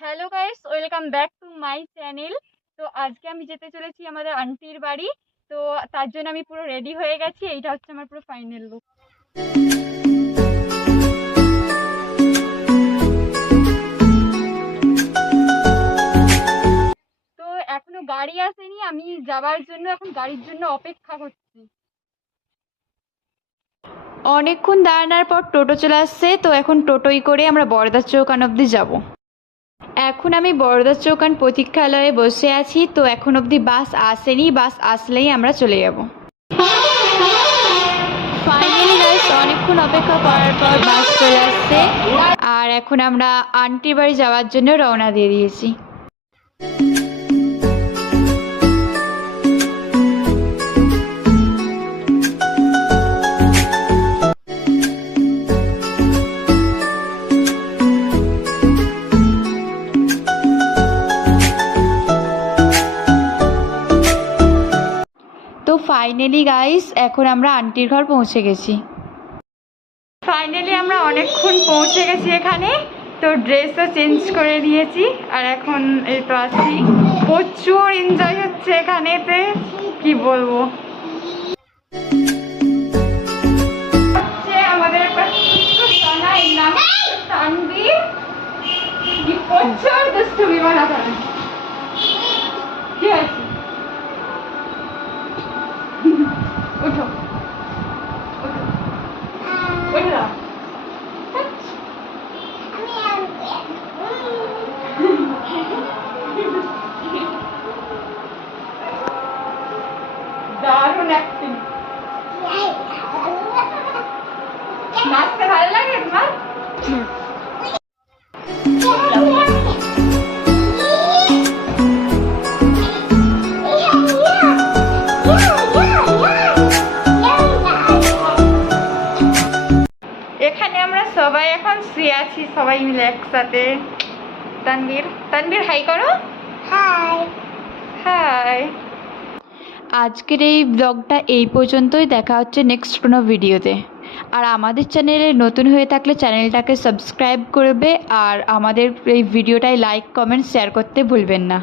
Hello guys welcome back to my channel তো আজকে আমি যেতে চলেছি আমাদের আন্টির বাড়ি। তো তার জন্য আমি পুরো রেডি হয়ে গেছি। এইটা হচ্ছে আমার পুরো ফাইনাল লুক তো এখনও গাড়ি আসেনি। আমি যাওয়ার জন্য, এখন গাড়ির জন্য অপেক্ষা করছি। অনেকক্ষণ দাঁড়ানোর পর টোটো চলে আসছে। তো এখন টোটোই করে আমরা বরদার চৌকান অবধি যাব। এখন আমি বরদার চৌকান প্রতীক্ষালয়ে বসে আছি, তো এখন অবধি বাস আসেনি, বাস আসলেই আমরা চলে যাব। ফাইনালি অনেকক্ষণ অপেক্ষা করার পর বাস চলে আসছে। আর এখন আমরা আন্টি বাড়ি যাওয়ার জন্য রওনা দিয়ে দিয়েছি। ফাইনালি গাইস এখন আমরা আন্টির ঘর পৌঁছে গেছি। ফাইনালি আমরা অনেকক্ষণ পৌঁছে গেছি এখানে। তো ড্রেসও চেঞ্জ করে নিয়েছি আর এখন এই তো আছি। প্রচুর এনজয় হচ্ছে এখানেতে, কি বলব? আমাদের। প্রচুর দুষ্টুমি ওঠো ওঠো ওঠো দাও। দারুণ অ্যাক্টিং নাচতে ভালো লাগে তোমার সবাই এখন শুয়ে আছি সবাই মিলে একসাথে। তানবীর তানবীর হাই করো। হাই আজকের এই ব্লগটা এই পর্যন্তই দেখা হচ্ছে নেক্সট কোনো ভিডিওতে আর আমাদের চ্যানেলে নতুন হয়ে থাকলে চ্যানেলটাকে সাবস্ক্রাইব করবে আর আমাদের এই ভিডিওটায় লাইক কমেন্ট শেয়ার করতে ভুলবেন না।